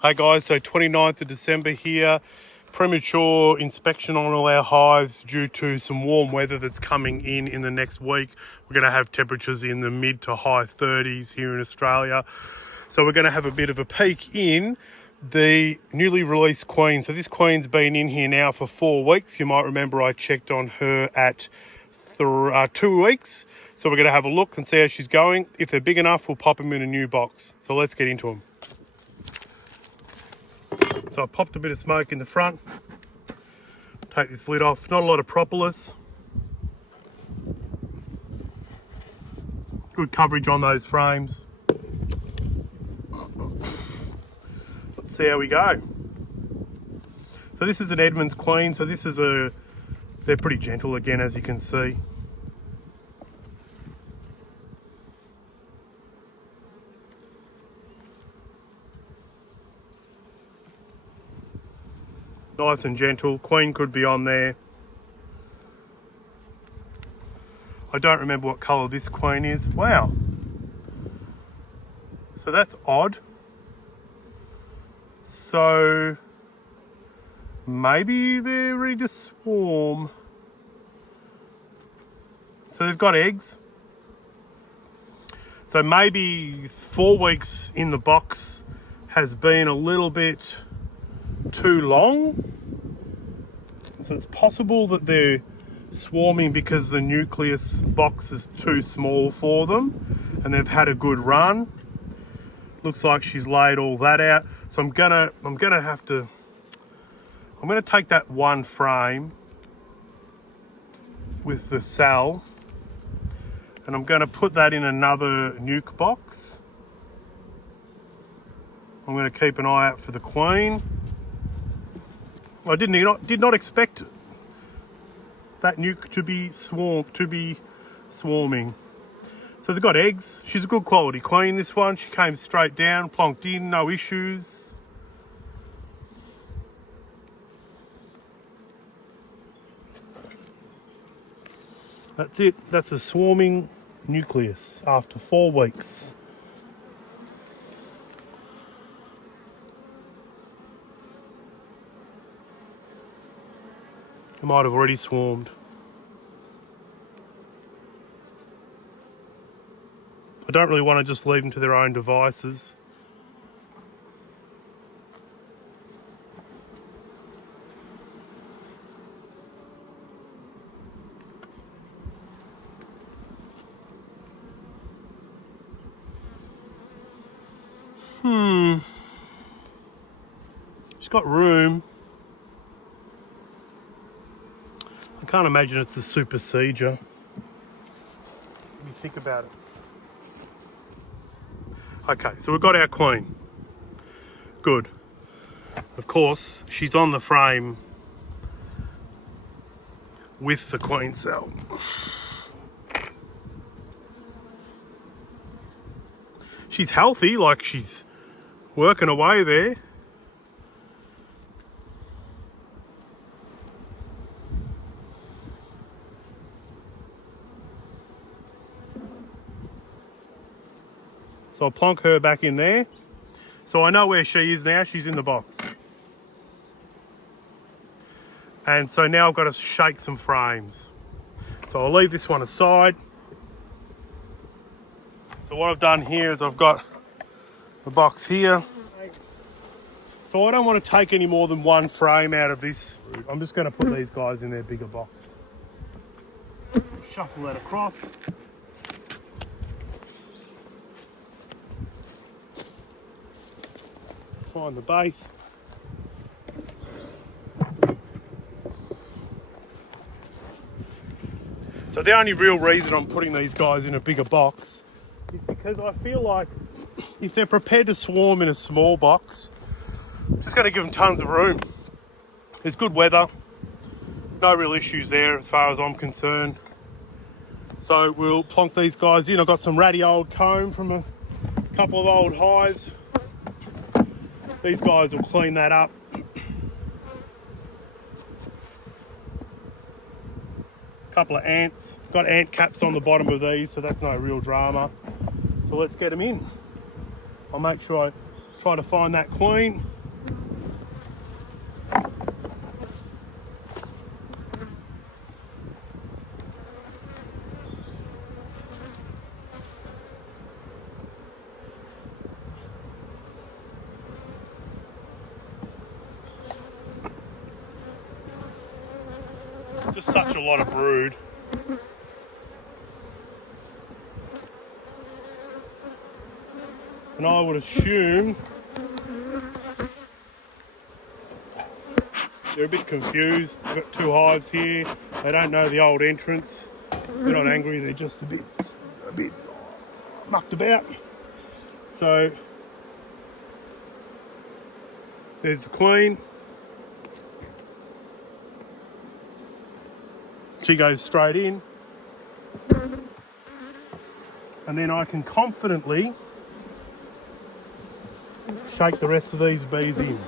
Hey guys, so 29th of December here. Premature inspection on all our hives due to some warm weather that's coming in the next week. We're going to have temperatures in the mid to high 30s here in Australia. So we're going to have a bit of a peek in the newly released queen. So this queen's been in here now for 4 weeks. You might remember I checked on her at 2 weeks. So we're going to have a look and see how she's going. If they're big enough, we'll pop them in a new box. So let's get into them. So I popped a bit of smoke in the front. Take this lid off. Not a lot of propolis. Good coverage on those frames. Let's see how we go. So this is an Edmonds queen. So this is they're pretty gentle again, as you can see. Nice and gentle. Queen could be on there. I don't remember what colour this queen is. Wow. So that's odd. So maybe they're ready to swarm. So they've got eggs. So maybe 4 weeks in the box has been a little bit too long. So it's possible that they're swarming because the nucleus box is too small for them and they've had a good run. Looks like she's laid all that out. So I'm gonna take that one frame with the cell and I'm gonna put that in another nuke box. I'm gonna keep an eye out for the queen. I did not expect that nuke to be swarming. So they've got eggs. She's a good quality queen, this one. She came straight down, plonked in, no issues. That's it. That's a swarming nucleus after 4 weeks. It might have already swarmed. I don't really want to just leave them to their own devices. She's got room. I can't imagine it's a supersedure. Let me think about it. Okay, so we've got our queen. Good. Of course, she's on the frame with the queen cell. She's healthy, like she's working away there. So I'll plonk her back in there. So I know where she is now. She's in the box. And so now I've got to shake some frames. So I'll leave this one aside. So what I've done here is I've got the box here. So I don't want to take any more than one frame out of this. I'm just going to put these guys in their bigger box. Shuffle that across. Find the base. So the only real reason I'm putting these guys in a bigger box is because I feel like if they're prepared to swarm in a small box, I'm just going to give them tons of room. There's good weather, no real issues there as far as I'm concerned. So we'll plonk these guys in. I've got some ratty old comb from a couple of old hives. These guys will clean that up. Couple of ants. Got ant caps on the bottom of these, so that's no real drama. So let's get them in. I'll make sure I try to find that queen. Just such a lot of brood. And I would assume they're a bit confused. They've got two hives here. They don't know the old entrance. They're not angry, they're just a bit mucked about. So there's the queen. She goes straight in. And then I can confidently shake the rest of these bees in.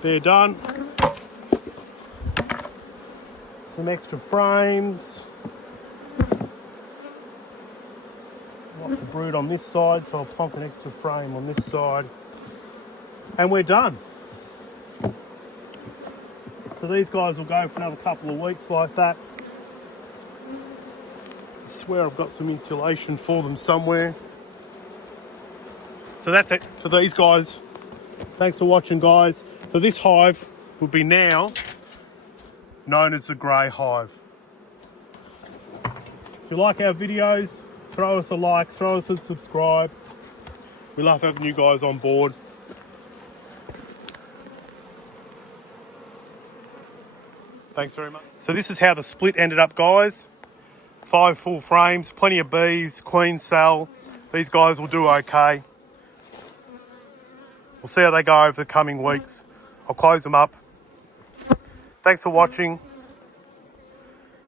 They're done. Some extra frames. Lots of brood on this side, so I'll plonk an extra frame on this side. And we're done. So these guys will go for another couple of weeks like that. I swear I've got some insulation for them somewhere. So that's it for these guys. Thanks for watching, guys. So this hive will be now known as the grey hive. If you like our videos, throw us a like, throw us a subscribe. We love having you guys on board. Thanks very much. So this is how the split ended up, guys. 5 full frames, plenty of bees, queen cell. These guys will do okay. We'll see how they go over the coming weeks. I'll close them up. Thanks for watching.